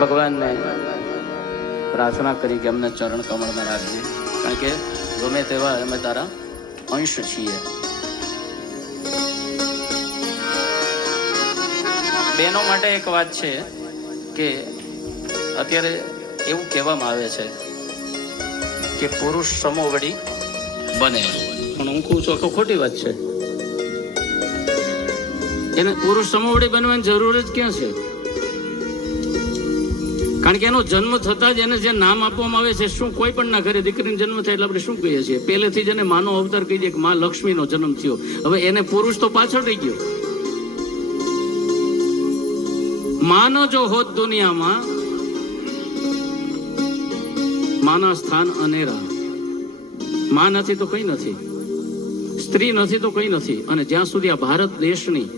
ભગવાનને પ્રાર્થના કરી કે અમને ચરણ કમળમાં રાખજે, કારણ કે ગમે તેવા અમે તારા અંશ છીએ. બહેનો માટે એક વાત છે કે અત્યારે એવું કહેવામાં આવે છે કે પુરુષ સમોવડી બને, પણ હું કહું છું કે ખોટી વાત છે. એને પુરુષ સમોવડી બનવાની જરૂર જ ક્યાં છે? કારણ કે એનો જન્મ થતા જ એને જે નામ આપવામાં આવે છે, શું કોઈ પણ ના ઘરે દીકરીનો જન્મ થાય એટલે આપણે શું કહીએ છીએ? પહેલેથી જ એને માનો અવતાર કહી દે કે માં લક્ષ્મીનો જન્મ થયો. હવે એને પુરુષ તો પાછળ રહી ગયો. માનો જો હોત દુનિયામાં, માના સ્થાન અનેરા. માં નથી તો કઈ નથી, સ્ત્રી નથી તો કઈ નથી. અને જ્યાં સુધી આ ભારત દેશની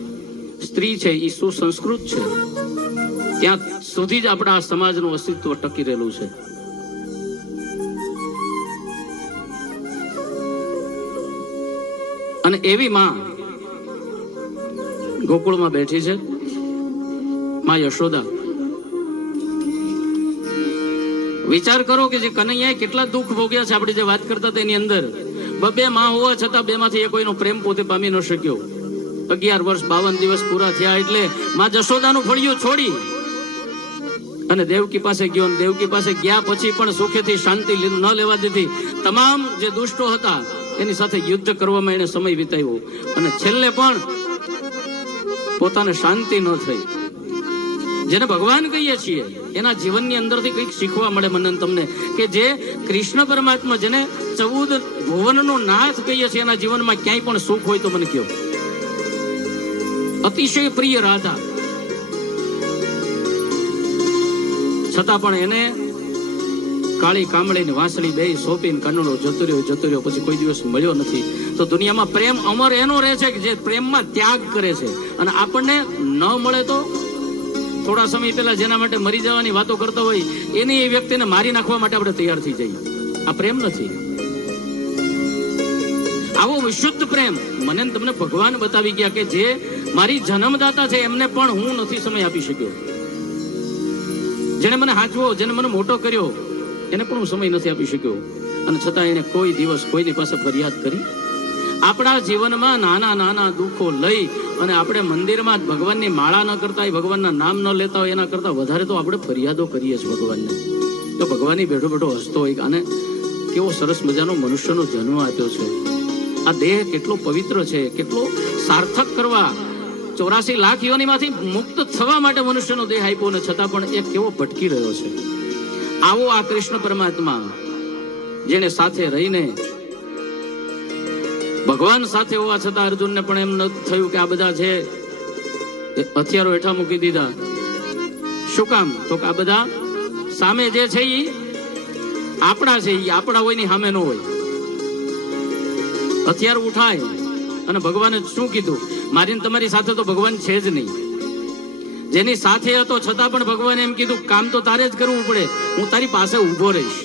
સ્ત્રી છે એ સુસંસ્કૃત છે, ત્યાં સુધી જ આપણા આ સમાજનું અસ્તિત્વ ટકી રહેલું છે. અને એવી માં ગોકુળમાં બેઠી છે, માં યશોદા. વિચાર કરો કે જે કનૈયાએ કેટલા દુઃખ ભોગ્યા છે. આપણે જે વાત કરતા હતા એની અંદર બે માં હોવા છતાં બે માંથી કોઈનો પ્રેમ પોતે પામી ન શક્યો. 11 વર્ષ 52 દિવસ પૂરા થયા એટલે માં જશોદાનું ફળિયું છોડી અને દેવકી પાસે ગયો. દેવકી પાસે ગયા પછી પણ સુખેથી શાંતિ ન લેવા દીધી. તમામ જે દુષ્ટો હતા એની સાથે યુદ્ધ કરવામાં એને સમય વિતાવ્યો અને છેલ્લે પણ પોતાને શાંતિ ન થઈ. જેને ભગવાન કહીએ છીએ એના જીવનની અંદરથી કંઈક શીખવા મળે મને તમને, કે જે કૃષ્ણ પરમાત્મા જેને 14 ભુવનનો નાથ કહીએ છીએ એના જીવનમાં ક્યાંય પણ સુખ હોય તો મને કહો. અતિશય પ્રિય રાધા, છતાં પણ એને કાળી કામળીની વાંસળી બે સોંપીને કાનુડો જતો રહ્યો પછી કોઈ દિવસ મળ્યો નથી. તો દુનિયામાં પ્રેમ અમર એનો રહે છે કે જે પ્રેમમાં ત્યાગ કરે છે. અને આપણને ન મળે તો થોડા સમય પહેલા જેના માટે મરી જવાની વાતો કરતા હોય એની એ વ્યક્તિને મારી નાખવા માટે આપણે તૈયાર થઈ જઈએ. આ પ્રેમ નથી. આવો વિશુદ્ધ પ્રેમ મને તમને ભગવાન બતાવી ગયા કે જે મારી જન્મદાતા છે એમને પણ હું નથી સમય આપી શક્યો. જેને મને હાચવો, જેને મને મોટો કર્યો એને પણ હું સમય નથી આપી શક્યો. અને છતાં એને કોઈ દિવસ કોઈની પાસે ફરિયાદ કરી. આપણા જીવનમાં નાના નાના દુઃખો લઈ અને આપણે મંદિરમાં જ ભગવાનની માળા ન કરતા હોય, ભગવાનના નામ ન લેતા હોય, એના કરતા વધારે તો આપણે ફરિયાદો કરીએ છીએ ભગવાનને. તો ભગવાનની બેઠો બેઠો હસતો હોય અને કેવો સરસ મજાનો મનુષ્યનો જન્મ આપ્યો છે. આ દેહ કેટલો પવિત્ર છે, કેટલો સાર્થક કરવા 84 લાખ યોનિમાંથી મુક્ત થવા માટે મનુષ્યનો દેહ આપ્યો ને છતાં પણ એ કેવો ભટકી રહ્યો છે. આવો આ કૃષ્ણ પરમાત્મા જેને સાથે રહીને ભગવાન સાથે હોવા છતાં અર્જુનને પણ એમ ન થયું કે આ બધા છે હથિયારો હેઠા મૂકી દીધા. શું કામ? તો કે આ બધા સામે જે છે એ આપણા છે, એ આપણા હોય ની સામે ન હોય. હથિયાર ઉઠાય અને ભગવાને શું કીધું? મારી તમારી સાથે તો ભગવાન છે જ નહીં. જેની સાથે હતો છતાં પણ ભગવાને એમ કીધું કામ તો તારે જ કરવું પડે, હું તારી પાસે ઉભો રહીશ.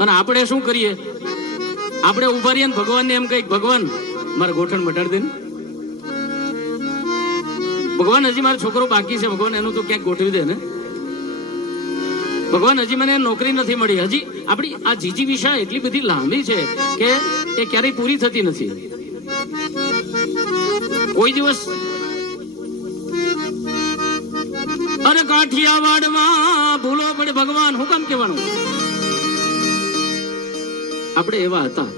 અને આપણે શું કરીએ? આપણે ઉભા રહીએ ને ભગવાનને એમ કહીએ ભગવાન મારા ગોઠણ મટાડી દે ને, ભગવાન હજી મારો છોકરો બાકી છે, ભગવાન એનું તો ક્યાંક ગોઠવી દે ને, ભગવાન હજી મને નોકરી નથી મળી. હજી આપણી આ જીજી વિષય એટલી બધી લાંબી છે કે એ ક્યારેય પૂરી થતી નથી. કોઈ દિવસ અરે કાઠિયાવાડમાં ભૂલો પડે ભગવાન હું કામ કહેવાનું? આપણે એવા હતા.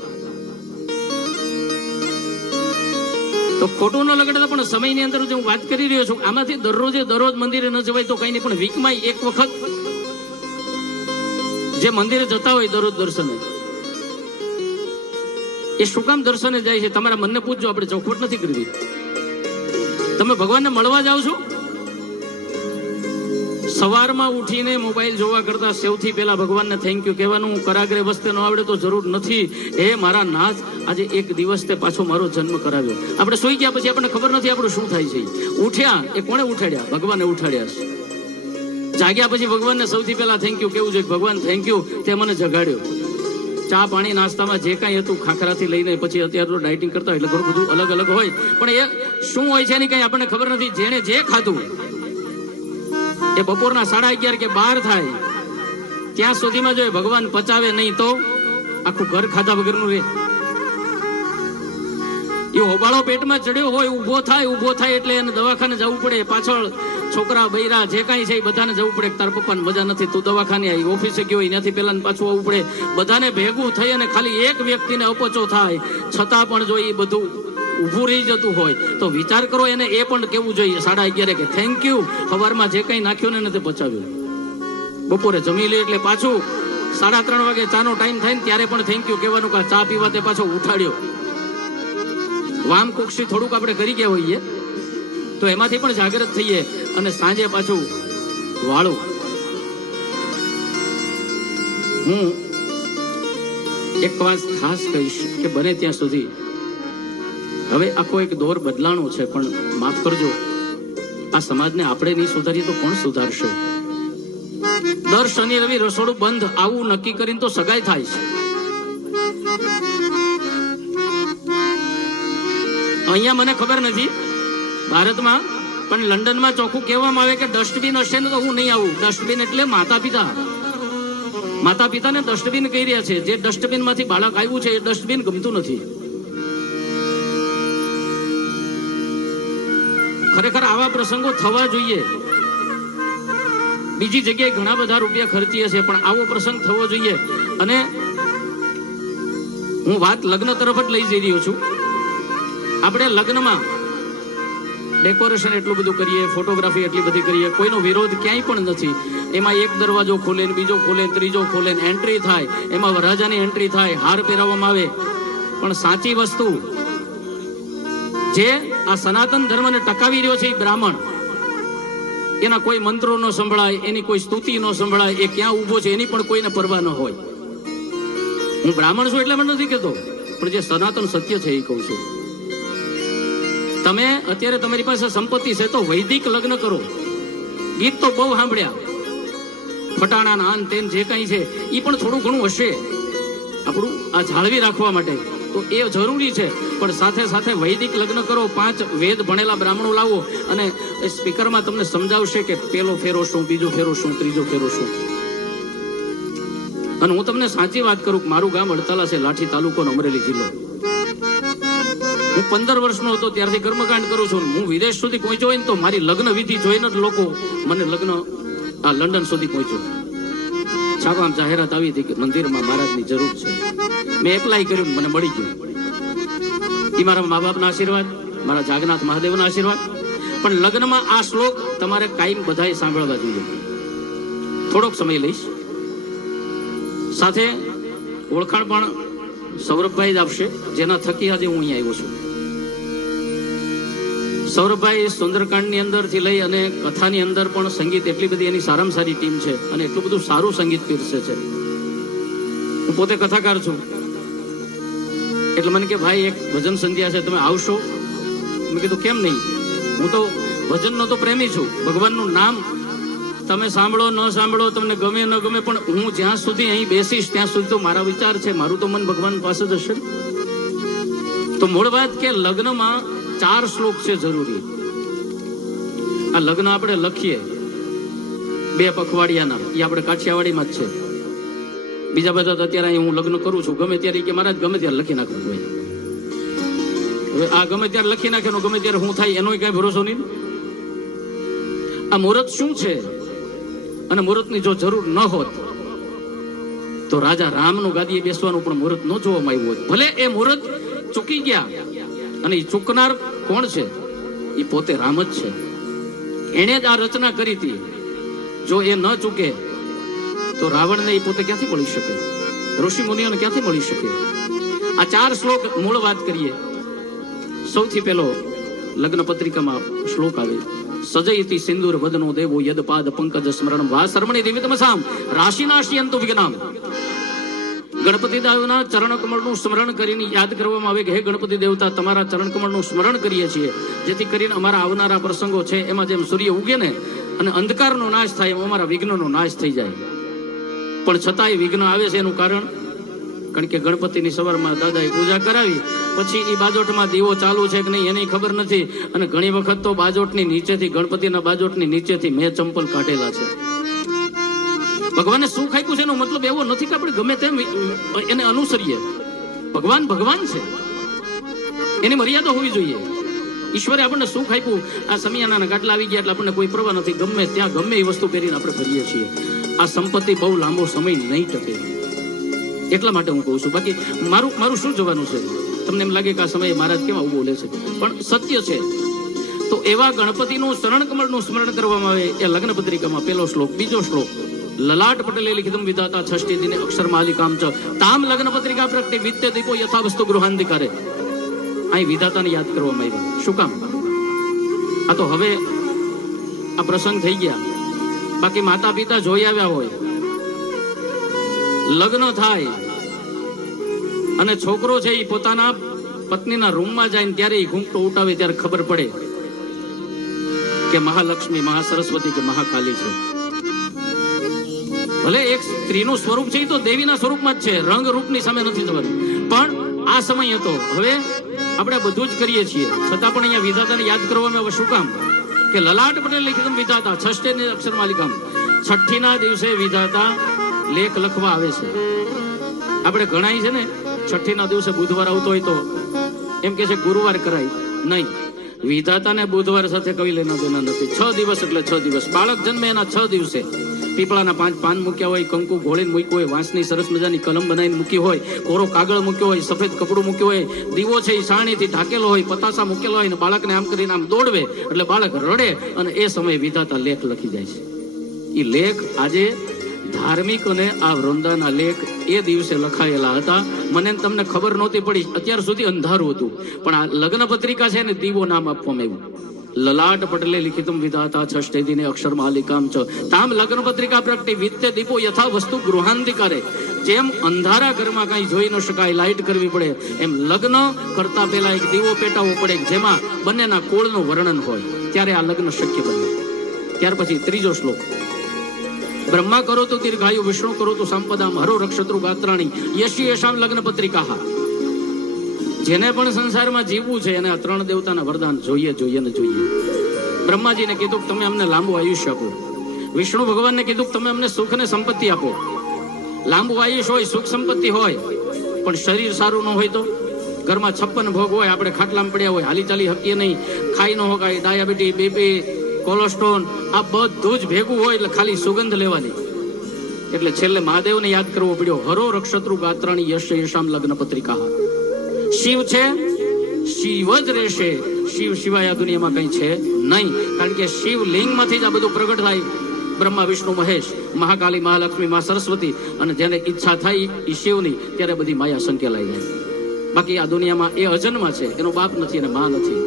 તો ખોટું ન લગાડતા પણ સમયની અંદર હું વાત કરી રહ્યો છું આમાંથી દરરોજ મંદિરે ન જવાય તો કઈ નહીં, પણ વીકમાં એક વખત જે મંદિરે જતા હોય દરરોજ દર્શને, એ શું કામ દર્શને જાય છે? તમારા મનને પૂછજો. આપણે ચોખવટ નથી કરવી. તમે ભગવાનને મળવા જાઓ છો? સવારમાં ઉઠીને મોબાઈલ જોવા કરતા સૌથી પહેલા ભગવાનને થેન્ક યુ કહેવાનું. કરાગ્રે વસ્તે ન આવડે તો જરૂર નથી. હે મારા નાથ, આજે એક દિવસ તે પાછો મારો જન્મ કરાવ્યો. આપણે સુઈ ગયા પછી આપણને ખબર નથી આપણું શું થાય છે. ઉઠ્યા એ કોણે ઉઠાડ્યા? ભગવાને ઉઠાડ્યા છે. જાગ્યા પછી ભગવાનને સૌથી પહેલા થેન્ક યુ કેવું જોઈએ? ભગવાન થેન્ક યુ, તે મને જગાડ્યો. ચા પાણી નાસ્તામાં જે કાંઈ હતું ખાખરાથી લઈને પછી અત્યારે તો ડાયટિંગ કરતા હોય એટલે ઘણું બધું અલગ અલગ હોય, પણ એ શું હોય છે એની કઈ આપણને ખબર નથી. જેણે જે ખાધું એ બપોરના 11:30 કે 12 થાય ત્યાં સુધીમાં જો એ ભગવાન પચાવે નહીં તો આખું ઘર ખાધા વગરનું રહે. એ હોબાળો પેટમાં ચડ્યો હોય, ઊભો થાય એટલે એને દવાખાને જવું પડે. પાછળ છોકરા બૈરા જે કાંઈ છે એ બધાને જવું પડે. તાર પપ્પાને મજા નથી, તું દવાખાને આવી, ઓફિસે ગયો ત્યાંથી પેલા પાછું આવવું પડે. બધાને ભેગું થઈ અને ખાલી એક વ્યક્તિને અપચો થાય છતાં પણ જો એ બધું ઊભું રહી જતું હોય તો વિચાર કરો, એને એ પણ કેવું જોઈએ 11:30 કે થેન્ક યુ, સવારમાં જે કંઈ નાખ્યું ને તે પચાવ્યું. બપોરે જમી લે એટલે પાછું 3:30 વાગે ચાનો ટાઈમ થાય ને ત્યારે પણ થેન્ક યુ કહેવાનું, કે ચા પીવા તે પાછો ઉઠાડ્યો. વામ કોક્ષી થોડુંક આપણે કરી ગયા હોઈએ તો એમાંથી પણ જાગૃત થઈએ અને સાંજે પાછું વાળું. હું એક વાત ખાસ કહીશ કે બને ત્યાં સુધી હવે આખો એક દોર બદલાણો છે, પણ માફ કરજો, આ સમાજને આપણે નહીં સુધારીએ તો કોણ સુધારશે? દર શનિ રવિ રસોડું બંધ આવું નક્કી કરીને તો સગાઈ થાય છે. અહીંયા મને ખબર નથી ભારતમાં, પણ લંડનમાં ચોખ્ખું કહેવામાં આવે કે ડસ્ટબિન હશે ને તો હું નહીં આવું. ડસ્ટબિન એટલે માતા પિતાને ડસ્ટબિન કહી રહ્યા છે. જે ડસ્ટબિન માંથી બાળક આવ્યું છે એ ડસ્ટબિન ગમતું નથી. ખરેખર આવા પ્રસંગો થવા જોઈએ. બીજી જગ્યાએ ઘણા બધા રૂપિયા ખર્ચીએ છે, પણ આવો પ્રસંગ થવો જોઈએ. અને હું વાત લગ્ન તરફ જ લઈ જઈ રહ્યો છું. આપણે લગ્નમાં ડેકોરેશન એટલું બધું કરીએ, ફોટોગ્રાફી એટલી બધી કરીએ, કોઈનો વિરોધ ક્યાંય પણ નથી. એમાં એક દરવાજો ખોલે ને બીજો ખોલે ને ત્રીજો ખોલે ને એન્ટ્રી થાય, એમાં વરરાજાની એન્ટ્રી થાય, હાર પહેરાવવામાં આવે. પણ સાચી વસ્તુ જે આ સનાતન ધર્મને ટકાવી રહ્યો છે એ બ્રાહ્મણ, એના કોઈ મંત્રો ન સંભળાય, એની કોઈ સ્તુતિ ન સંભળાય, એ ક્યાં ઊભો છે એની પણ કોઈને પરવા ન હોય. હું બ્રાહ્મણ છું એટલે મને નથી કહેતો, પણ જે સનાતન સત્ય છે એ કહું છું. તમે અત્યારે તમારી પાસે સંપત્તિ છે તો વૈદિક લગ્ન કરો. ગીત તો બહુ સાંભળ્યા, ફટાણા આન તેન જે કંઈ છે એ પણ થોડું ઘણું હશે આપણું આ જાળવી રાખવા માટે, તો એ જરૂરી છે. પણ સાથે સાથે વૈદિક લગ્ન કરો, 5 વેદ ભણેલા બ્રાહ્મણો લાવો અને એ સ્પીકરમાં તમને સમજાવશે કે પેલો ફેરો શું, બીજો ફેરો શું, ત્રીજો ફેરો શું. અને હું તમને સાચી વાત કરું, મારું ગામ અડતાલા છે, લાઠી તાલુકો, અમરેલી જિલ્લો. હું 15 વર્ષનો હતો ત્યારથી કર્મકાંડ કરું છું. હું વિદેશ સુધી પહોંચ્યો હોય ને તો મારી લગ્ન વિધિ જોઈને જ લોકો મને લંડન સુધી પહોંચ્યો. છાપામાં જાહેરાત આવી હતી કે મંદિરમાં મહારાજની જરૂર છે. મેં એપ્લાય કર્યું, મને મળી ગયું. એ મારા મા બાપના આશીર્વાદ, મારા જાગનાથ મહાદેવના આશીર્વાદ. પણ લગ્નમાં આ શ્લોક તમારે કાયમ બધાએ સાંભળવા જોઈએ. થોડોક સમય લઈશ. સાથે ઓળખાણ પણ સૌરભભાઈ જ આપશે, જેના થકી આજે હું અહીંયા આવ્યો છું. સૌરભભાઈ સુંદરકાંડની અંદરથી લઈ અને કથાની અંદર પણ સંગીત એટલી બધી એની સારામાં સારી ટીમ છે અને એટલું બધું સારું સંગીત પીરસે છે. હું પોતે કથાકાર છું એટલે મને કે ભાઈ એક ભજન સંધ્યા છે, તમે આવશો? મેં કીધું કેમ નહીં, હું તો ભજનનો તો પ્રેમી છું. ભગવાનનું નામ તમે સાંભળો ન સાંભળો, તમને ગમે ન ગમે, પણ હું જ્યાં સુધી અહીં બેસીશ ત્યાં સુધી તો મારા વિચાર છે, મારું તો મન ભગવાન પાસે જ હશે. તો મૂળ વાત કે લગ્નમાં 4 શ્લોક છે જરૂરી. આ લગ્ન આપણે લખીએ 2 પખવાડિયાના, એ આપણે કાઠિયાવાડીમાં જ છે. બીજા બધા અત્યારે અહીં હું લગ્ન કરું છું, ગમે ત્યારે કે મહારાજ ગમે ત્યારે લખી નાખવું હોય. હવે આ ગમે ત્યારે લખી નાખેનો ગમે ત્યારે હું થાય એનો કઈ ભરોસો નહીં. આ મુહૂર્ત શું છે? અને મુહૂર્તની જો જરૂર ન હોત તો રાજા રામનું ગાદીએ બેસવાનું પણ મુહૂર્ત ન જોવામાં આવ્યું હોત. ભલે એ મુહૂર્ત ચૂકી ગયા, અને એ ચૂકનાર કોણ છે? એ પોતે રામ જ છે. એણે જ આ રચના કરી હતી. જો એ ન ચૂકે તો રાવણને એ પોતે ક્યાંથી મળી શકે? ઋષિ મુનિઓને ક્યાંથી મળી શકે? આ 4 શ્લોક મૂળ વાત કરીએ. સૌથી પહેલો લગ્ન પત્રિકામાં શ્લોક આવે, સજયતિ સિંદૂર વદનો દેવો યદપાદ પંકજ સ્મરણ વા શર્મણી દિવિતમસામ રાશિનાશયંતુ વિઘ્નામ. ગણપતિ દેવના ચરણ કમળનું સ્મરણ કરીને યાદ કરવામાં આવે કે હે ગણપતિ દેવતા, તમારા ચરણ કમળનું સ્મરણ કરીએ છીએ જેથી કરીને અમારા આવનારા પ્રસંગો છે એમાં જેમ સૂર્ય ઉગે ને અને અંધકારનો નાશ થાય એમ અમારા વિઘ્નનો નાશ થઈ જાય. પણ છતાંય વિઘ્ન આવે છે એનું કારણ કારણ કે ગણપતિની સવારમાં દાદાએ પૂજા કરાવી, પછી એ બાજોટમાં દીવો ચાલુ છે કે નહીં એની ખબર નથી. અને ઘણી વખત તો બાજોટની નીચેથી, ગણપતિના બાજોટની નીચેથી મેં ચંપલ કાઢેલા છે. ભગવાને શું આપ્યું છે એનો મતલબ એવો નથી કે આપણે ગમે તેમ એને અનુસરીએ. ભગવાન ભગવાન છે, એની મર્યાદા હોવી જોઈએ. ઈશ્વરે આપણને સુખ આપ્યું. આ સમિયાના ગાટલા આવી ગયા એટલે આપણને કોઈ પરવા નથી. ગમે ત્યાં ગમે એ વસ્તુ પહેરીને આપણે ફરીએ છીએ. આ સંપત્તિ બહુ લાંબો સમય નહીં ટકે, એટલા માટે હું કહું છું. બાકી મારું શું જવાનું છે? તમને એમ લાગે કે આ સમયે મહારાજ કેમ આવું બોલે છે, પણ સત્ય છે. તો એવા ગણપતિનું શરણ કમળનું સ્મરણ કરવામાં આવે. એ લગ્ન પત્રિકામાં પહેલો શ્લોક. બીજો શ્લોક, લલાટ પટેલે લિખિતમ વિધાતા ષષ્ઠી દિને અક્ષર માલિકામ ચ તામ લગ્ન પત્રિકા પ્રગટે વિત્તે દીપો યથા વસ્તુ ગૃહાંધિકારે. અહીં વિધાતાને યાદ કરવામાં આવ્યા. શું કામ? આ તો હવે આ પ્રસંગ થઈ ગયા. બાકી માતા પિતા જોઈ આવ્યા હોય, લગ્ન થાય અને છોકરો છે એ પોતાના પત્નીના રૂમમાં જાય ત્યારે એ ઘૂંટો ઉઠાવે ત્યારે ખબર પડે કે મહાલક્ષ્મી, મહાસરસ્વતી કે મહાકાલી છે. ભલે એક સ્ત્રીનું સ્વરૂપ છે એ તો દેવીના સ્વરૂપમાં જ છે, રંગ રૂપની સામે નથી જવાનું. પણ આ સમય હતો. હવે આપણે બધું જ કરીએ છીએ, છતાં પણ અહીંયા વિધાતાને યાદ કરવામાં આવે. શું કામ? કે લલાટ પટેલ લિખિતમ વિધાતા ષષ્ઠી અક્ષર માલિકામ. છઠ્ઠીના દિવસે વિધાતા લેખ લખવા આવે છે. આપણે ગણાય છે ને, છઠ્ઠીના દિવસે બુધવાર આવતો હોય તો એમ કે છે ગુરુવાર કરાય નહીં. વિધાતાને બુધવાર સાથે કઈ લેના દેના નથી. 6 દિવસ એટલે 6 દિવસ. બાળક જન્મે એના 6 દિવસે પીપળાના 5 પાન મૂક્યા હોય, કંકુ ઘોળીને મૂક્યું હોય, વાંસની સરસ મજાની કલમ બનાવીને મૂકી હોય, કોરો કાગળ મૂક્યો હોય, સફેદ કપડું મૂક્યું હોય, દીવો છે એ સાણીથી ઢાકેલો હોય, પતાસા મૂકેલો હોય, ને બાળકને આમ કરીને આમ દોડવે એટલે બાળક રડે અને એ સમયે વિધાતા લેખ લખી જાય છે. એ લેખ આજે ધાર્મિક અને આ વૃંદાના લેખ એ દિવસે લખાયેલા હતા. મને તમને ખબર નહોતી પડી, અત્યાર સુધી અંધારું હતું. પણ આ લગ્ન પત્રિકા છે ને દીવો નામ આપવામાં આવ્યું. લલાટ પટેલે લિખિતમ વિધાતા ષષ્ઠી દિને અક્ષર માલિકામ ચ તામ લગ્ન પત્રિકા પ્રગટે વિત્તે દીપો યથા વસ્તુ ગૃહાંધિકારે. જેમ અંધારા ઘરમાં કઈ જોઈ ન શકાય, લાઈટ કરવી પડે, એમ લગ્ન કરતા પહેલા એક દીવો પેટાવવો પડે જેમાં બંનેના કુળનું વર્ણન હોય, ત્યારે આ લગ્ન શક્ય બને. ત્યાર પછી ત્રીજો શ્લોક, બ્રહ્મા કરો તો દીર્ઘાયુ, વિષ્ણુ કરો તો સંપદામ, હરો રક્ષત્રુ ગાત્રાણી, યશી યશામ લગ્ન પત્રિકા. જેને પણ સંસારમાં જીવવું છે એને આ 3 દેવતાના વરદાન જોઈએ ને જોઈએ. બ્રહ્માજીને કીધું કે તમે અમને લાંબુ આયુષ્ય આપો. વિષ્ણુ ભગવાનને કીધું કે તમે અમને સુખ અને સંપત્તિ આપો. લાંબુ આયુષ્ય હોય, સુખ સંપત્તિ હોય, પણ શરીર સારું ન હોય તો ઘરમાં 56 ભોગ હોય, આપણે ખાટલામાં પડ્યા હોય, હાલી ચાલી હકીએ નહીં, ખાઈ ન હોકાય, ડાયાબિટી, બીપી, કોલેસ્ટ્રોલ, આ બધું જ ભેગું હોય એટલે ખાલી સુગંધ લેવાની. એટલે છેલ્લે મહાદેવને યાદ કરવો પડ્યો, હરો રક્ષત્રુ ગાત્રાણી યશ યશામ લગ્ન પત્રિકા. શિવ છે, શિવ જ રહેશે. શિવ સિવાય આ દુનિયામાં કઈ છે નહીં. કારણ કે શિવ લિંગમાંથી જ આ બધું પ્રગટ થાય. બ્રહ્મા, વિષ્ણુ, મહેશ, મહાકાલી, મહાલક્ષ્મી, મા સરસ્વતી, અને જેને ઈચ્છા થાય એ શિવની, ત્યારે બધી માયા સંકેલાઈ જાય. બાકી આ દુનિયામાં એ અજન્મા છે, એનો બાપ નથી અને મા નથી.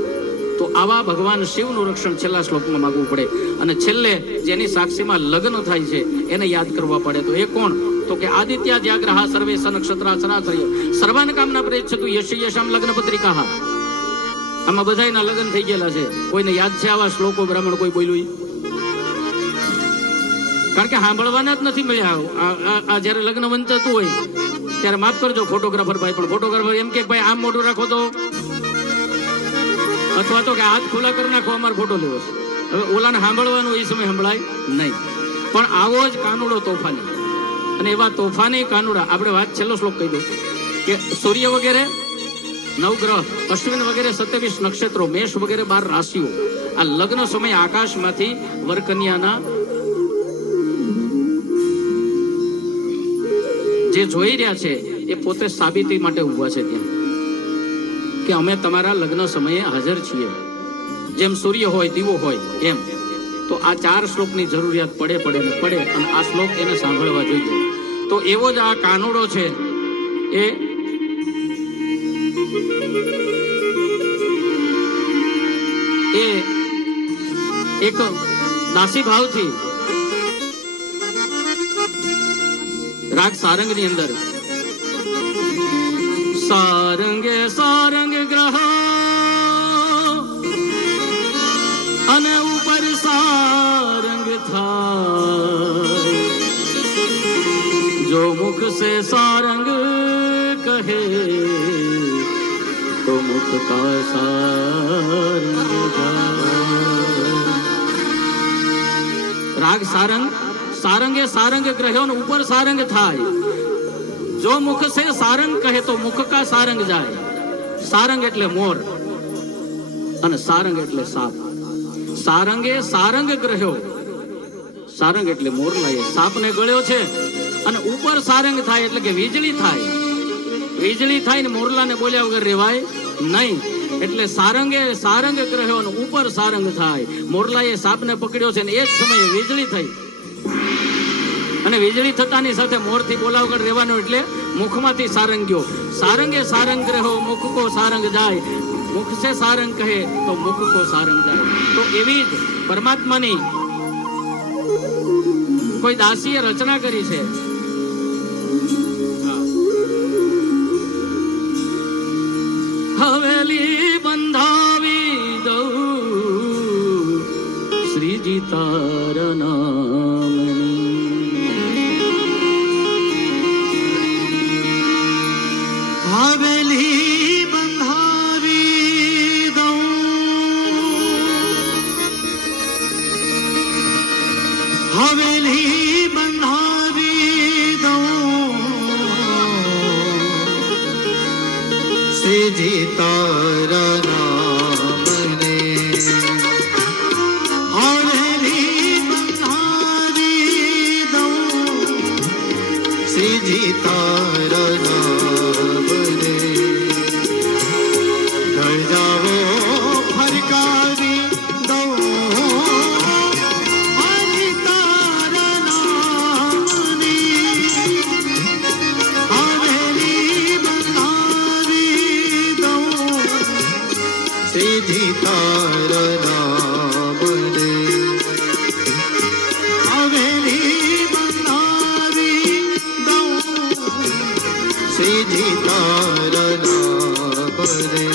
તો આવા ભગવાન શિવનું રક્ષણ છેલ્લા શ્લોકમાં માંગવું પડે. અને છેલ્લે જેની સાક્ષીમાં લગ્ન થાય છે એને યાદ કરવા પડે. તો એ કોણ? તો કે આદિત્યા જાગ્રહા સર્વે સનક્ષત્રા સરાસર્ય સર્વાન કામના પ્રયચ્છતુ યશી યશામ લગ્ન પત્રિકા. આમાં બધાયના લગ્ન થઈ ગયેલા છે. કોઈને યાદ છે આવા શ્લોકો બ્રાહ્મણ કોઈ બોલ્યું? કારણ કે સાંભળવાના જ નથી મળ્યા. આ જયારે લગ્ન વંચાતું હોય ત્યારે માફ કરજો ફોટોગ્રાફર ભાઈ, પણ ફોટોગ્રાફર એમ કે ભાઈ આમ મોઢું રાખો તો, અથવા તો કે હાથ ખુલ્લા કરી નાખો, અમારો ફોટો લેવો છે. હવે ઓલાને સાંભળવાનું એ સમય સંભળાય નહીં. પણ આવો જ કાનુડો તોફાની, અને એવા તોફાની કાનુડા, આપણે વાત છેલ્લો શ્લોક કહી દઉં કે સૂર્ય વગેરે 9 ગ્રહ, અશ્વિન વગેરે 27 નક્ષત્રો, મેષ વગેરે 12 રાશિઓ આ લગ્ન સમય આકાશમાંથી વરકન્યાના જે જોઈ રહ્યા છે એ પોતે સાબિતી માટે ઉભા છે ત્યાં કે અમે તમારા લગ્ન સમયે હાજર છીએ. જેમ સૂર્ય હોય, દીવો હોય, એમ. તો આ 4 શ્લોકની જરૂરિયાત પડે અને આ શ્લોક એને સાંભળવા જોઈએ. તો એવો જ આ કાનુડો છે એ એક દાસી ભાવથી રાગ સારંગ ની અંદર સારંગે સારંગ ગ્રહ અને ઉપર સારંગ થાય, જો મુખ से सारंग कहे तो मुख का सारंग जाए। राग सारंग, सारंगे सारंग ग्रह्यो ने ऊपर सारंग थाय। जो मुख से सारंग कहे तो मुख का सारंग जाए। सारंग એટલે મોર અને સારંગ એટલે સાપ. સારંગે સારંગ ગ્રહ્યો, સારંગ એટલે મોરલાએ સાપને ગળ્યો છે અને ઉપર સારંગ થાય એટલે કે વીજળી થાય. વીજળી થાય ને મોરલાને બોલ્યા વગર રેવાય નહીં. એટલે સારંગે સારંગ ગ્રહ્યો અને ઉપર સારંગ થાય. મોરલાએ સાપને પકડ્યો છે ને એ જ સમયે વીજળી થઈ અને વીજળી થતાની સાથે મોરથી બોલા વગર રહેવાનો એટલે મુખમાંથી સારંગ ગયો. સારંગે સારંગ ગ્રહો મુખ કો સારંગ જાય. મુખ से सारंग कहे तो मुख को सारंग जाए. तो એવી જ પરમાત્માની કોઈ દાસીએ રચના કરી છે. હવેલી બંધાવી દઉં શ્રીજી તારા નામની. હવેલી हवेली बंधावी दो श्रीजी तारा नाम ने. हवेली बंधावी दो श्रीजी तारा नाम ने. घर जाओ फरकावी दो श्रीजी तारा नाम ने. हवेली बंधावी दो श्रीजी तारा नाम ने.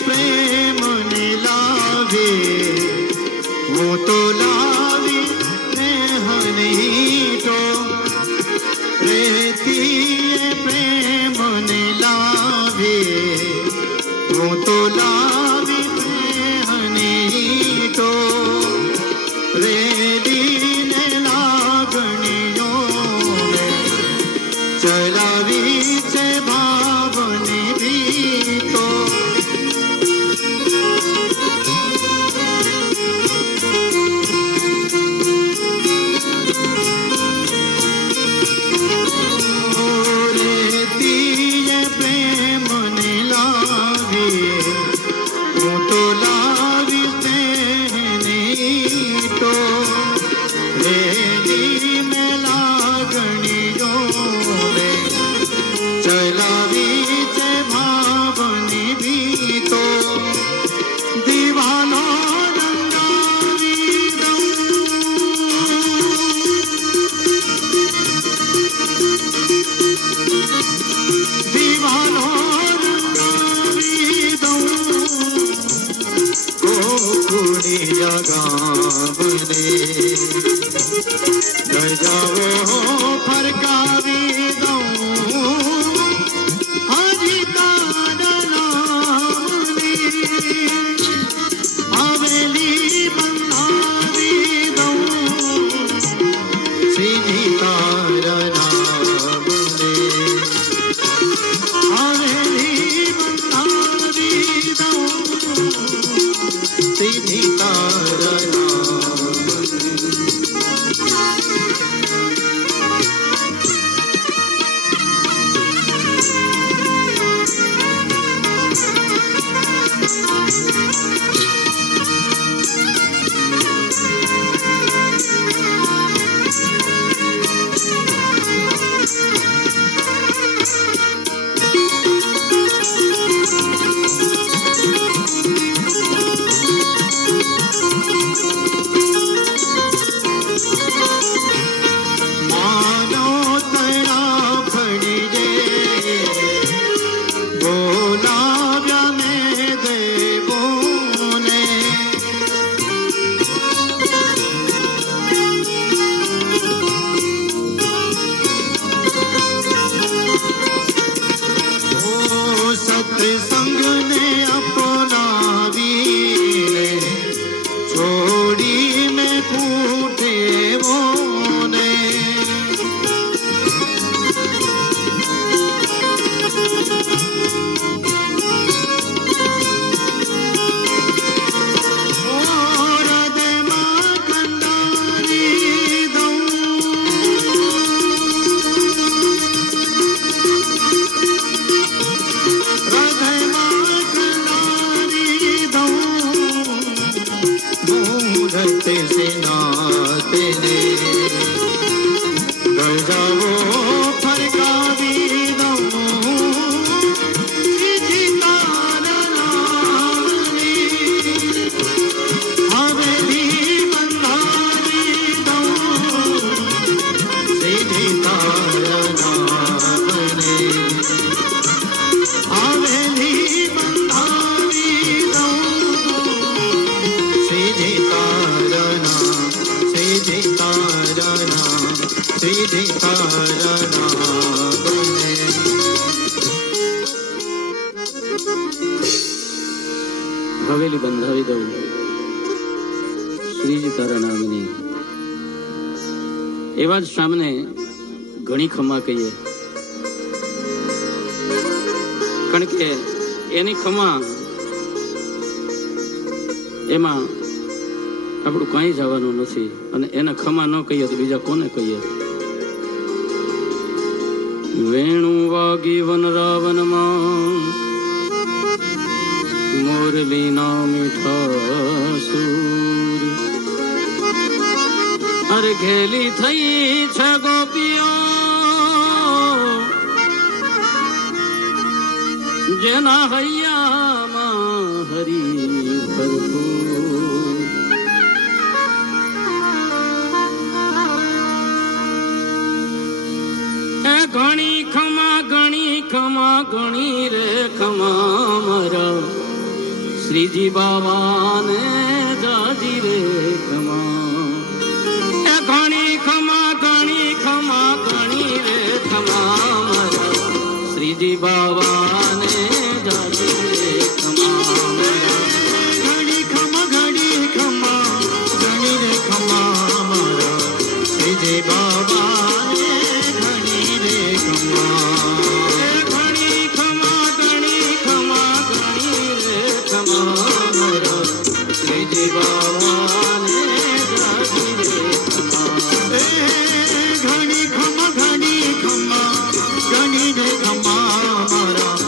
प्रेम लावे वो तो लावी नहीं तो. रेती प्रेम लावे वो तो लावी नहीं तो. रेदी ने लागणियों में चलावी से भावनी भी तो. जाओ फरकावी दो हाजी तारा नाम ने. हवेली बंधावी दो श्रीजी तारा नाम ने. हवेली बंधावी दो श्रीजी तारा नाम ने. હવેલી બંધાવી દઉં શ્રીજી તારા નામની. એવા જ સામને ઘણી ખમા કહીએ, કારણ કે એની ખમા એમાં આપણું કાંઈ જવાનું નથી, અને એને ખમા ન કહીએ તો બીજા કોને કહીએ. વેણુ વાગી વનરાવનમાં મોરલી ના મીઠા સૂર, અરે ઘેલી થઈ છે ગોપીઓ જેના હૈયામાં હરી ભરપૂર. એ ઘણી ખમા ઘણી રે ખમા મારા શ્રીજી બાવાને જાજી રે ખમા. એ ઘણી ખમા ઘણી રે ખમા મારા શ્રીજી બાવાને જાજી રે ખમા. ઘણી ખમા ઘણી રે ખમા મારા શ્રીજી બાબાને ઘણી રે ખમા. ઘણી ખમા ઘણી રે ખમા મારા શ્રીજી બાવાને જાજી રે ખમા. ઘણી ખમા ઘણી રે ખમા મારા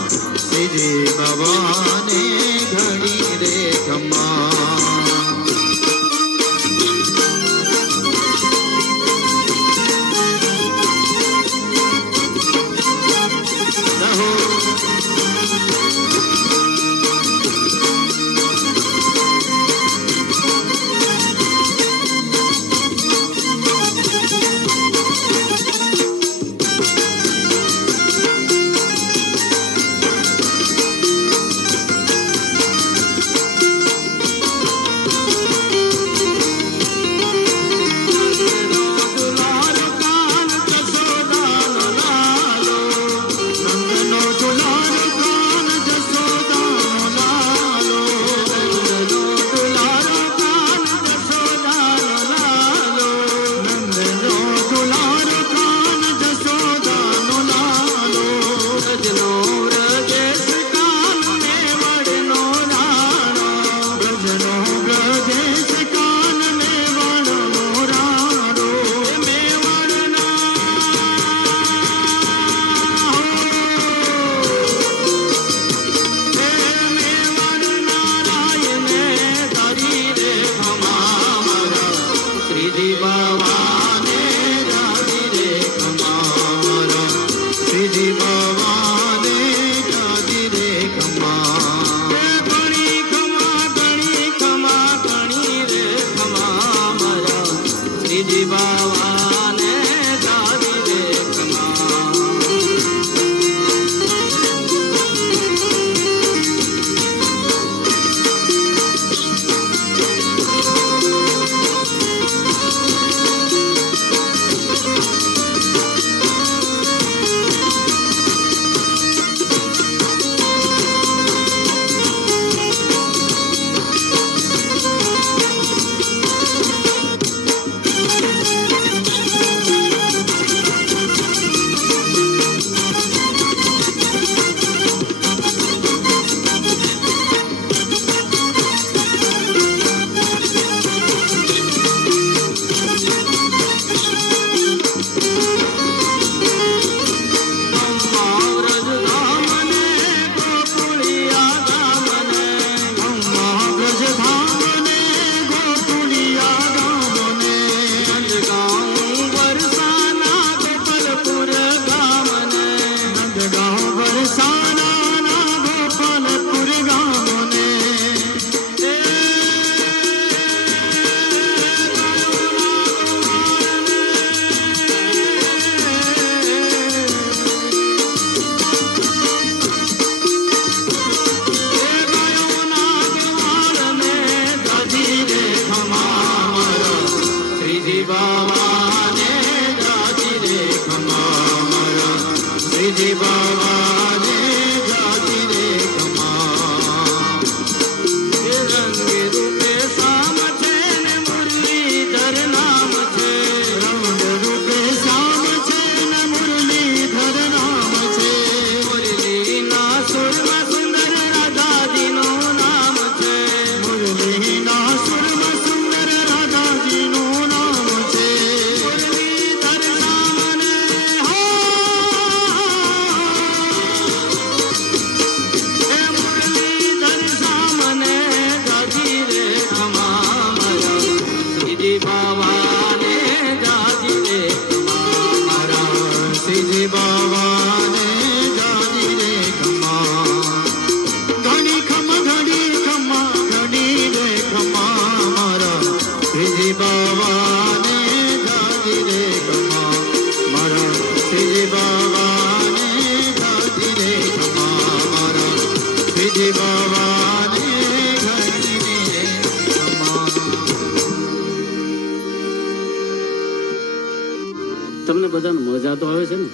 મજા તો આવે છે ને?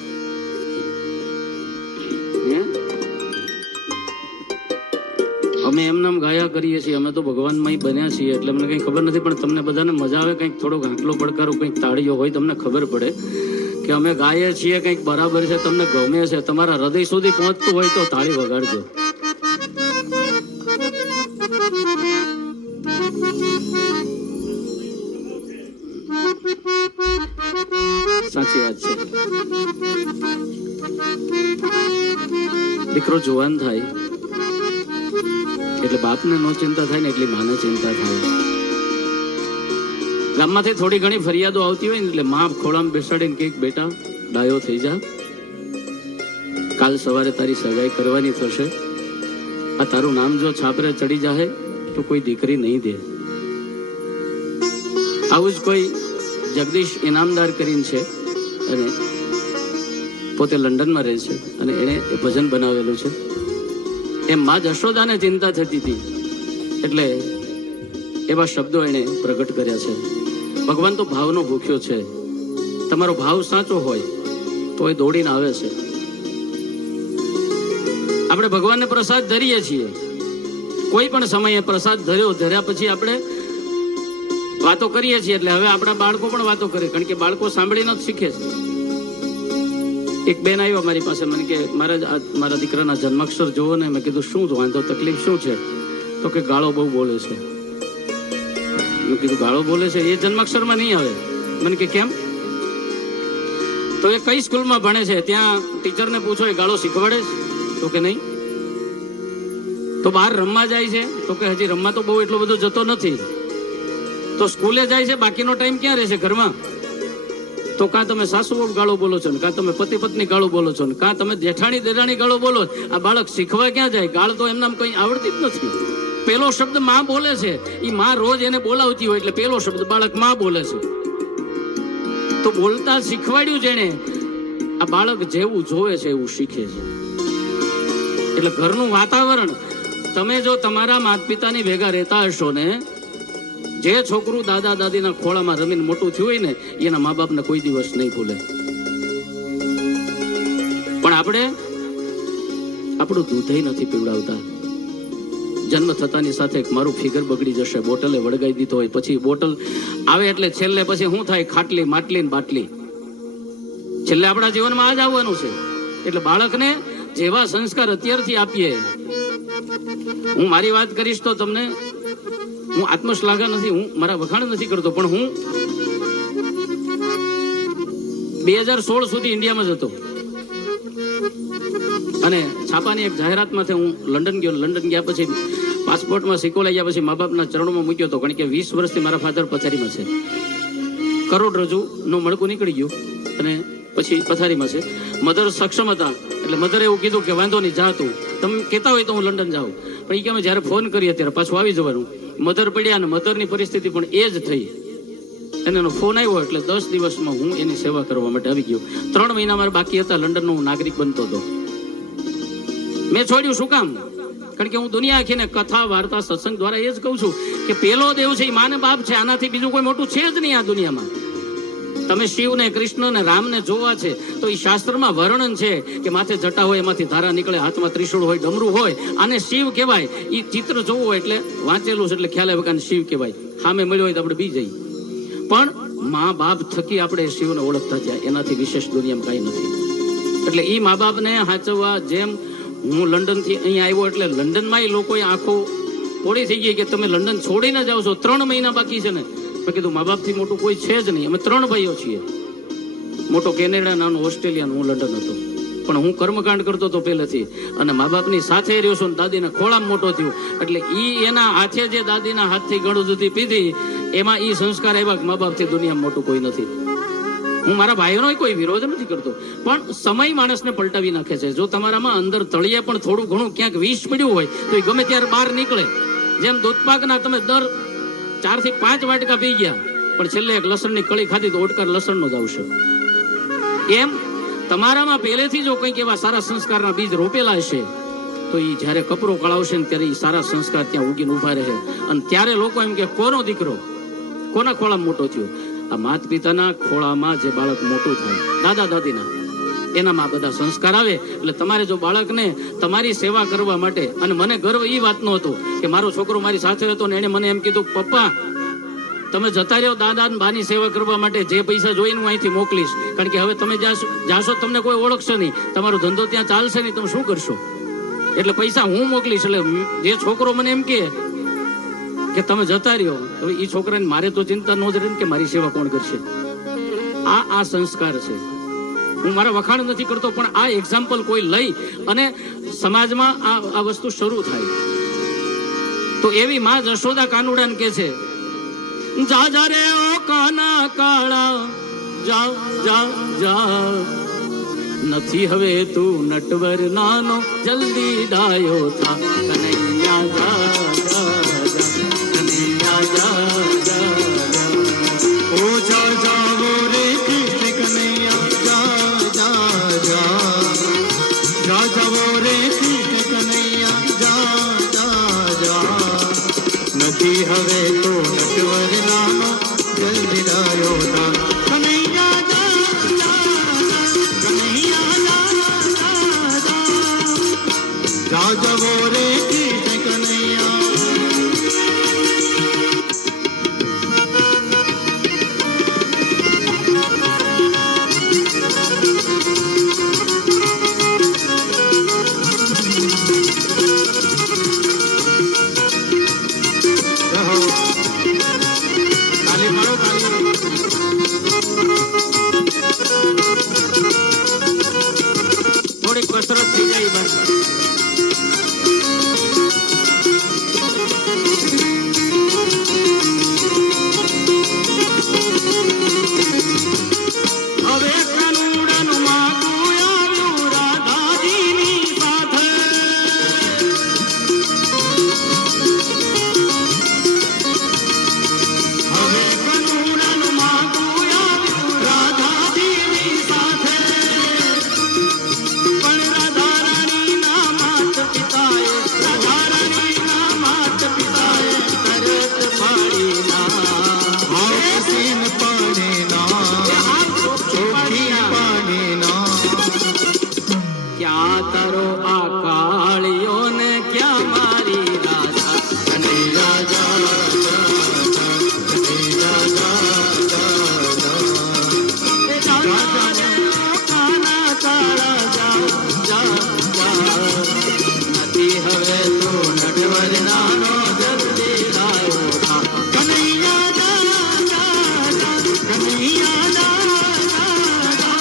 હે? અમે એમ નામ ગાયા કરીએ છીએ, અમે તો ભગવાનમય બન્યા છીએ એટલે અમને કંઈ ખબર નથી, પણ તમને બધાને મજા આવે, કંઈક થોડો આંકલો પડકારો, કંઈક તાળીઓ હોય, તમને ખબર પડે કે અમે ગાઈએ છીએ કંઈક બરાબર છે, તમને ગમે છે, તમારા હૃદય સુધી પહોંચતું હોય તો તાળી વગાડજો. સાચી વાત છે. દીકરો જુવાન થાય એટલે બાપને નો ચિંતા થાય ને એટલી માને ચિંતા થાય. ગામમાંથી થોડી ઘણી ફરિયાદો આવતી હોય ને એટલે મા ખોળામાં બેસાડીને કે બેટા ડાયો થઈ જા, કાલ સવારે તારી સગાઈ કરવાની થશે, આ તારું નામ જો છાપરે ચડી જાય તો કોઈ દીકરી નહીં દે. આવું જ કોઈ જગદીશ ઇનામદાર કરીને છે અને પોતે લંડનમાં રહે છે અને એણે એ ભજન બનાવેલું છે. એમ માં જશોદાને ચિંતા થતી હતી એટલે એવા શબ્દો એણે પ્રગટ કર્યા છે. ભગવાન તો ભાવનો ભૂખ્યો છે. તમારો ભાવ સાચો હોય તો એ દોડીને આવે છે. આપણે ભગવાનને પ્રસાદ ધરીએ છીએ, કોઈ પણ સમયે પ્રસાદ ધર્યા પછી આપણે વાતો કરીએ છીએ, એટલે હવે આપણા બાળકો પણ વાતો કરે, કારણ કે બાળકો સાંભળીને જ શીખે છે. એક બેન આવ્યો મારી પાસે, મને કે મારા દીકરાના જન્માક્ષર જોવો ને. મેં કીધું શું વાંધો, તકલીફ શું છે? તો કે ગાળો બહુ બોલે છે. મેં કીધું ગાળો બોલે છે એ જન્માક્ષરમાં નહીં આવે. મને કે કેમ? તો એ કઈ સ્કૂલમાં ભણે છે, ત્યાં ટીચરને પૂછો એ ગાળો શીખવાડે છે? તો કે નહીં. તો બહાર રમવા જાય છે? તો કે હજી રમવા તો બહુ એટલો બધો જતો નથી. તો સ્કૂલે જાય છે, બાકીનો ટાઈમ ક્યાં રહેશે ઘરમાં? તો કાં તમે સાસુ ગાળો બોલો છો ને, કાં તમે પતિ પત્ની ગાળો બોલો છો ને, કાં તમે જેઠાણી દેરાણી ગાળો બોલો. આ બાળક શીખવા ક્યાં જાય? ગાળ તો એમનામ કંઈ આવડતી જ નથી. પેલો શબ્દ માં બોલે છે, એ માં રોજ એને બોલાવતી હોય એટલે પેલો શબ્દ બાળક માં બોલે છે. તો બોલતા શીખવાડ્યું જેને, આ બાળક જેવું જોવે છે એવું શીખે છે. એટલે ઘરનું વાતાવરણ, તમે જો તમારા માતા પિતાની ભેગા રહેતા હશો ને, જે છોકરું દાદા દાદીના ખોળામાં રમીને મોટું થયું હોય ને એના મા બાપને કોઈ દિવસ નહીં ભૂલે. પણ આપણે આપણું દૂધય નથી પીવડાવતા. જન્મ થતાની સાથે મારું ફિગર બગડી જશે, બોટલે વળગાઈ દીધો હોય, પછી બોટલ આવે એટલે છેલ્લે પછી શું થાય? ખાટલી માટલી ને બાટલી. છેલ્લે આપણા જીવનમાં આ જ આવવાનું છે. એટલે બાળકને જેવા સંસ્કાર અત્યારથી આપીએ. હું મારી વાત કરીશ તો તમને, હું આત્મશ્લાઘા નથી, હું મારા વખાણ નથી કરતો, પણ હું 2016 સુધી ઇન્ડિયામાં જ હતો અને છાપાની એક જાહેરાતમાંથી હું લંડન ગયો. લંડન ગયા પછી પાસપોર્ટમાં સિક્કો લઈ ગયા પછી મા બાપના ચરણોમાં મૂક્યો હતો, કારણ કે 20 વર્ષથી મારા ફાધર પથારીમાં છે. કરોડરજ્જુનું મણકું નીકળી ગયું અને પછી પથારીમાં છે. મધર સક્ષમ હતા એટલે મધરે એવું કીધું કે વાંધો નહીં, જા તું, તમે કહેતા હોય તો હું લંડન જાઉં. પણ એ કે અમે જ્યારે ફોન કરીએ ત્યારે પાછું આવી જવાનું. મધર પડ્યા અને મધરની પરિસ્થિતિ પણ એ જ થઈ. અને એનો ફોન આવ્યો એટલે 10 દિવસમાં હું એની સેવા કરવા માટે આવી ગયો. 3 મહિના મારે બાકી હતા, લંડનનો હું નાગરિક બનતો હતો. મેં છોડ્યું શું કામ? કારણ કે હું દુનિયા આખીને કથા વાર્તા સત્સંગ દ્વારા એ જ કહું છું કે પેલો દેવ છે એ માને બાપ છે, આનાથી બીજું કોઈ મોટું છે જ નહીં આ દુનિયામાં. તમે શિવને કૃષ્ણને રામને જોવા છે તો એ શાસ્ત્રમાં વર્ણન છે કે માથે જટા હોય એમાંથી ધારા નીકળે, હાથમાં ત્રિશૂળ હોય, ડમરું હોય, આને શિવ કહેવાય. એ ચિત્ર જોવું હોય એટલે વાંચેલું છે એટલે ખ્યાલ આવે કે શિવ કહેવાય. સામે મળ્યો હોય તો આપણે બી જઈએ. પણ મા બાપ થકી આપણે શિવને ઓળખતા થયા, એનાથી વિશેષ દુનિયામાં કાંઈ નથી. એટલે એ મા બાપને સાચવવા. જેમ હું લંડનથી અહીંયા આવ્યો એટલે લંડનમાં લોકોએ આંખો પોળી થઈ ગઈ કે તમે લંડન છોડીને જાઓ છો, 3 મહિના બાકી છે ને. મેં કીધું મા બાપથી મોટું કોઈ છે જ નહીં, અમે 3 ભાઈઓ છીએ. મોટો કેનેડા, નાનો ઓસ્ટ્રેલિયા, હું લંડન હતો. પણ હું કર્મકાંડ કરતો હતો પહેલેથી અને મા બાપની સાથે રહ્યો છું. દાદીના ખોળામાં મોટો થયો એટલે એના હાથે જે દાદીના હાથથી ગળું દૂધી પીધી એમાં એ સંસ્કાર આવ્યા કે મા બાપથી દુનિયામાં મોટું કોઈ નથી. હું મારા ભાઈઓનો કોઈ વિરોધ નથી કરતો, પણ સમય માણસને પલટાવી નાખે છે. જો તમારામાં અંદર તળિયે પણ થોડું ઘણું ક્યાંક વિષ પડ્યું હોય તો એ ગમે ત્યારે બહાર નીકળે. જેમ દૂધપાકના તમે દર 4 થી 5 વાટકા પી ગયા પણ છેલ્લે એક લસણની કળી ખાધી તો ઓડકાર લસણનો જ આવશે. એમ તમારામાં પહેલેથી જો કંઈક એવા સારા સંસ્કારના બીજ રોપેલા હશે તો એ જ્યારે કપરો કળાવશે ને ત્યારે એ સારા સંસ્કાર ત્યાં ઉગીને ઉભા રહે. અને ત્યારે લોકો એમ કે કોનો દીકરો કોના ખોળામાં મોટો થયો. આ માત પિતાના ખોળામાં જે બાળક મોટું થાય, દાદા દાદીના, એનામાં બધા સંસ્કાર આવે. એટલે તમારે જો બાળકને તમારી સેવા કરવા માટે, અને મને ગર્વ એ વાતનો હતો કે મારો છોકરો મારી સાથે હતો ને એને મને એમ કીધું, પપ્પા તમે જતા રહ્યો દાદા ને બાની સેવા કરવા માટે, જે પૈસા જોઈને હું અહીંથી મોકલીશ, કારણ કે હવે તમે જાશો તમને કોઈ ઓળખશે નહીં, તમારો ધંધો ત્યાં ચાલશે નહીં, તમે શું કરશો, એટલે પૈસા હું મોકલીશ. એટલે જે છોકરો મને એમ કે તમે જતા રહ્યો, હવે એ છોકરાને મારે તો ચિંતા ન જ રહે કે મારી સેવા કોણ કરશે. આ સંસ્કાર છે. હું મારા વખાણ નથી કરતો, પણ આ એક્ઝામ્પલ કોઈ લઈ અને સમાજમાં આ વસ્તુ શરૂ થાય. તો એવી માં જશોદા કાનુડાને કે છે, જા જા રે ઓ કાના કાળા, જા જા જા, નથી હવે તું નટવર નાનો, જલ્દી ડાયો થા, કનૈયા જા જા જા, કનૈયા જા જા જા, ઓ જા જાવો રે કૃષ્ણ કનૈયા, જા જા જા, જા જાવો રે કૃષ્ણ કનૈયા, જા જા જા, નથી હવે તો નટવર નાનો, જલ્દી ડાયો થા, કનૈયા જા જા જા, કનૈયા જા જા જા, જા જાવો રે કૃષ્ણ કનૈયા. થોડીક કસરત થઈ જાય બસ. હવે કાનુડાનું માગું આવ્યું રાધાજીની સાથે, હવે કાનુડાનું માગું આવ્યું રાધાજીની સાથે, પણ રાધા રાણીના માત પિતાએ, રાધા રાણીના માત પિતાએ તરત પાડી ના, સીન પાણી ના, ચોખી પાણી ના, ક્યાં તારો આ કાળિયો ને ક્યાં મારી રાધા, કનૈયા જા જા જા, કનૈયા જા જા જા, કાના કાળા જા જા જા, નથી હવે તો નટવર નાનો, જલ્દી ડાયો થા, કનૈયા જા જા જા, કનૈયા જા જા જા.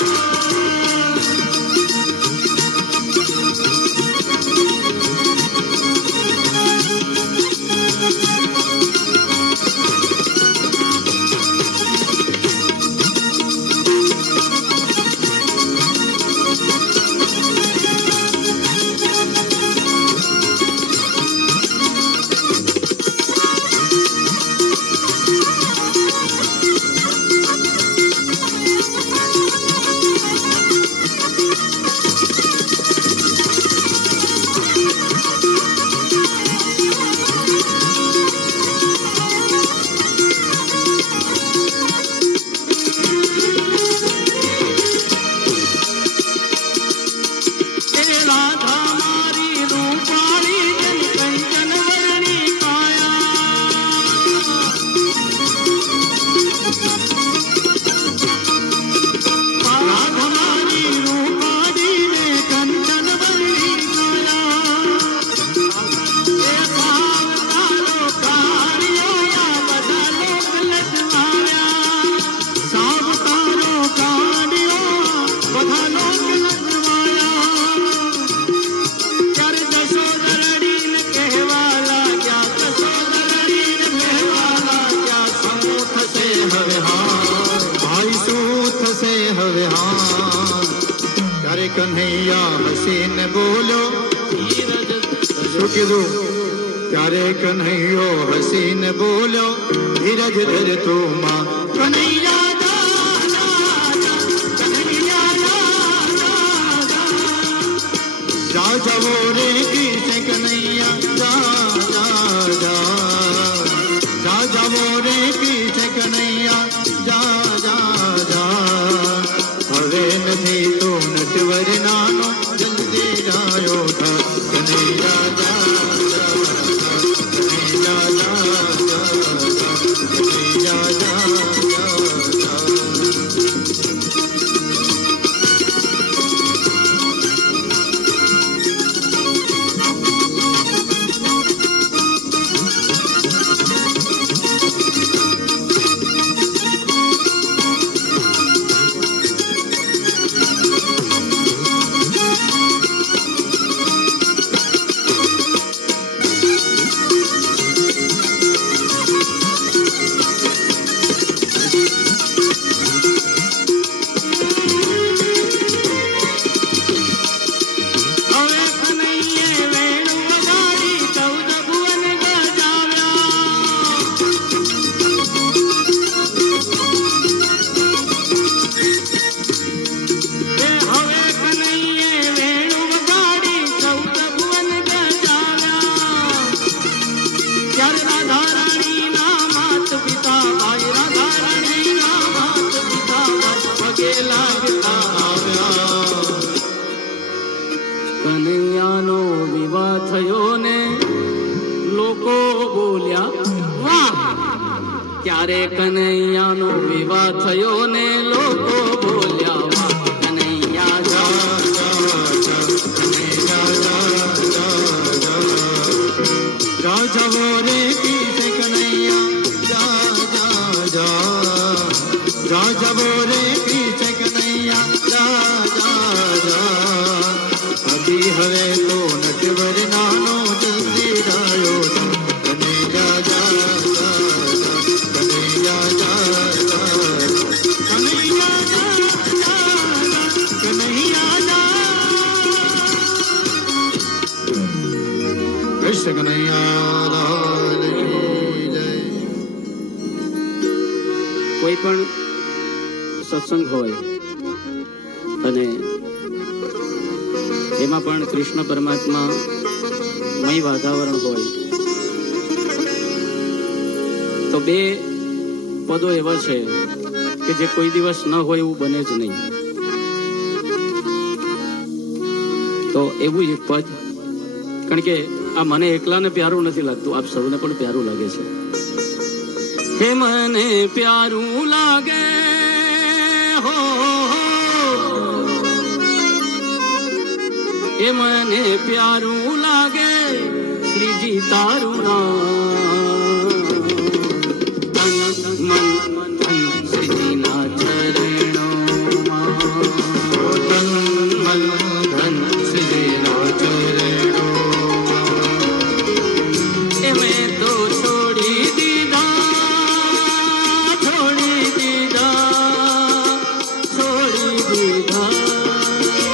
રાધા મારી રૂપાળી જન કંચન વર્ણી કાયા, રાધા મારી રૂપાળી ને કંચન વર્ણી કાયા, એ ભાવ તારો કાળિયો યા બધા લોક લજવાયા, સાવ તારો કાઢ્યો બધા લોક લજવાયા, ત્યારે જશોદરડીને કહેવા લાગ્યા, જશોદરડીને કહેવા લાગ્યા, શું થશે હવે હા ભાઈ શું થશે હવે હા. ત્યારે કન્હૈયા હસીને બોલ્યો, ધીરજ શું કીધું? ત્યારે કન્હૈયો હસીને બોલ્યો, ધીરજ ધર તું માં, કનૈયા જા જા જા, કનૈયા જા જા જા, જા જાવો રે કૃષ્ણ કનૈયા, જા જા જા, જા જાવો રે કૃષ્ણ કનૈયા, જા ત્યારે રાધા રાણીના માત પિતા ભાઈ, રાધા રાણીના માત પિતા ભાઈ પગે લાગતા આવ્યા. કનૈયાનો વિવાહ થયો ને લોકો બોલ્યા વાહ. ત્યારે કનૈયાનો વિવાહ થયો ને લોકો બોલ્યા વાહ. કનૈયા જા જા જવો રે પીછે કનૈયા, જા જવો રે પીછે કનૈયા, જા. અભી હવે તો નટવર નાનો જલ્દી રહ્યો છે. કનૈયા જા, કનૈયા જા, કનૈયા જા, કનૈયા જા. કૃષ્ણ કનૈયા લાલ કી જય. કોઈ પણ સત્સંગ હોય અને એમાં પણ કૃષ્ણ પરમાત્મા મય વાતાવરણ હોય તો બે પદો એવા છે કે જે કોઈ દિવસ ન હોય એવું બને જ નહીં. તો એવું એક પદ, કારણ કે આ મને એકલાને પ્યારું નથી લાગતું, આપ સૌને પણ પ્યારું લાગે છે. હે મને પ્યારું લાગે હો, એ મને પ્યારું લાગે શ્રીજી તારું નામ. તન મન ધન શ્રીજીના ચરણોમાં, તન મન ધન શ્રીજીના ચરણોમાં. એ મેં તો છોડી દીધા, છોડી દીધા, છોડી દીધા.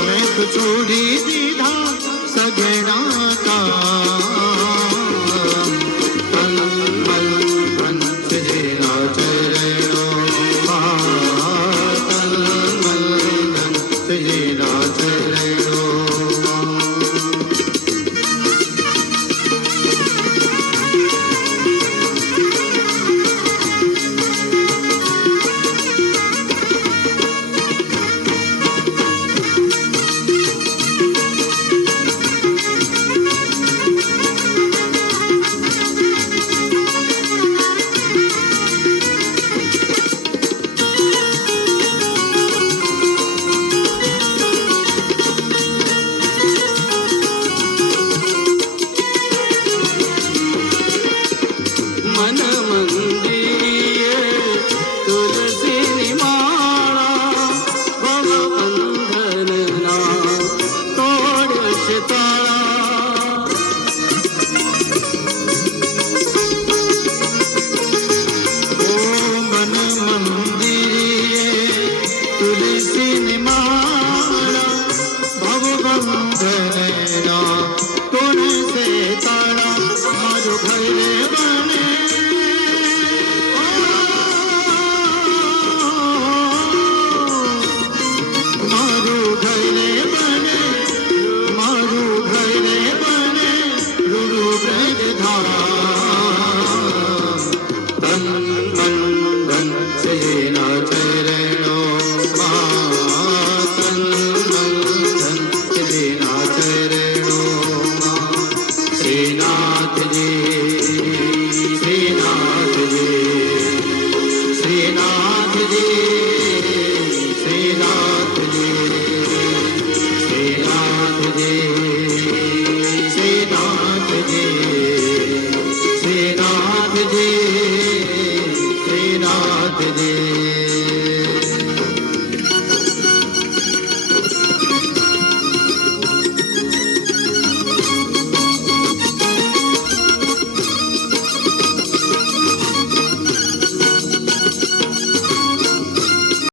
મેં તો છોડી દીધા સગના કામ. તન મન ધન શ્રીજીના ચરણોમાં, તન મન ધન શ્રીજીના ચરણોમાં. મન મંદિરે તુલસીની માળા, ભવ બંધનના તોડશે તાળા. ઓ મન મંદિરે તુલસીની માળા, ભવ બંધનના તોડશે તાળા. મારો ઘર રે બને, મારું ઘર રે બને, મારું ઘર રે બને રૂડુ બ્રજ ધામ. તન મન ધન શ્રીજીના ચરણોમાં, તન મન ધન શ્રીજીના ચરણોમાં. શ્રીનાથજી, શ્રીનાથજી, શ્રીનાથજી, શ્રીનાથજી, શ્રીનાથજી, શ્રીનાથજી, શ્રીનાથજી, શ્રીનાથજી.